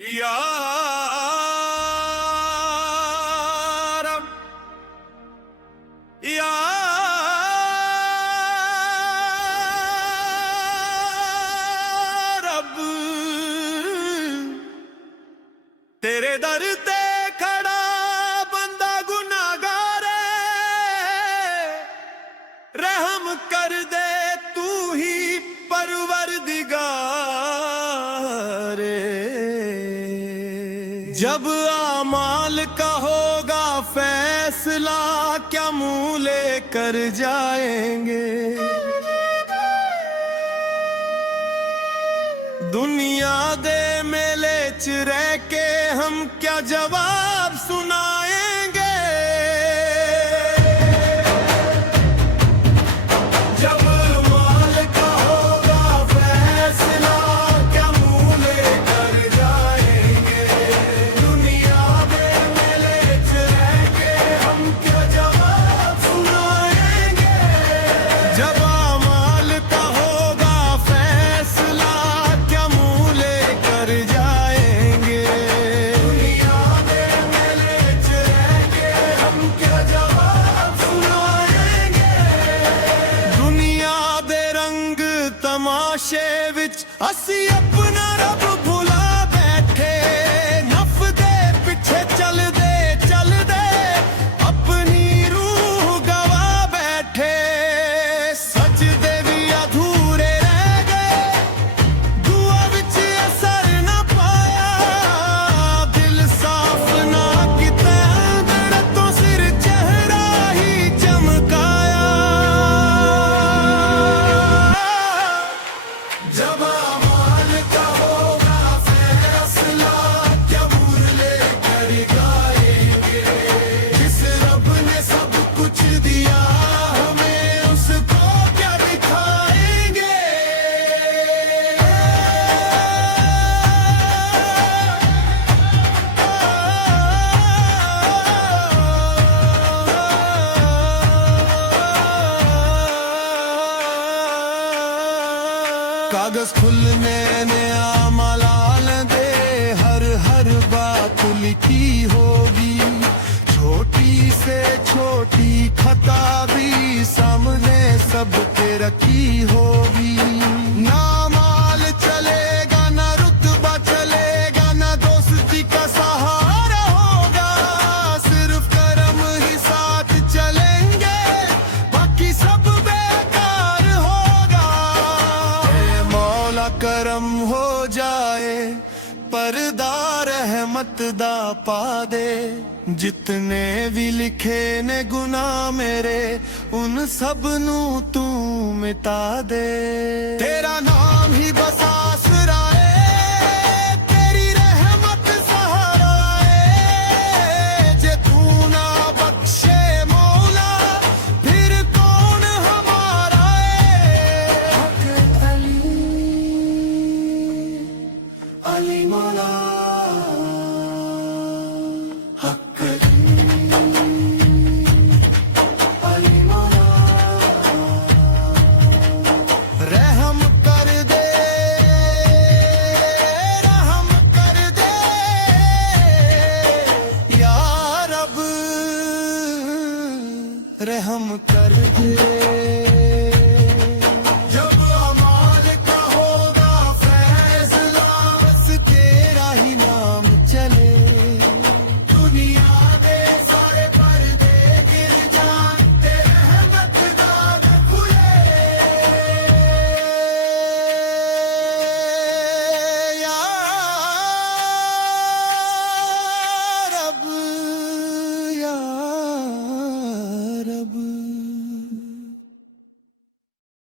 यारम यारब तेरे दर ते खड़ा बंदा गुनाहगार रहम कर दे तू ही परवरदिगार। जब आमाल का होगा फैसला क्या मुंह लेकर जाएंगे। दुनिया दे मेले च रह के हम क्या जवाब सुनाएंगे। जब माल का होगा फैसला क्या मुंह लेकर जाएंगे। दुनिया दे मेले च रह के हम क्या जवाब सुनाएंगे। जब माल का होगा फैसला क्या मुंह लेकर जाएंगे। दुनिया दे मेले च रह के हम क्या जवाब सुनाएंगे। दुनिया दे रंग तमाशे विच असी अपना रब भुला बैठे। नफ दे पिछे चल दे अपनी रूह गवा बैठे। सजदे भी अधूरे रह गए दुआ विच असर न पाया। दिल साफ ना किते दर्दों सिर चेहरा ही चमकाया। जब अमाल का होगा फैसला क्या मुंह लेकर जाएंगे। जिस रब ने सब कुछ दिया हमें उसको क्या दिखाएंगे। कागज खुलने ने आमलाल दे हर हर बात लिखी होगी। छोटी से छोटी खता भी सामने सबके रखी होगी। ना माल चलेगा ना रुतबा चलेगा ना दोस्ती का सहारा होगा। सिर्फ करम ही साथ चलेंगे बाकी सब बेकार होगा। ए मौला करम हो जाए परदा रहमत दा पा दे। जितने भी लिखे ने गुनाह मेरे उन सब नू तू मिटा दे। तेरा नाम ही बस आसरा है तेरी रहमत सहारा है। जे तू ना बख्शे मौला फिर कौन हमारा है। अली मौला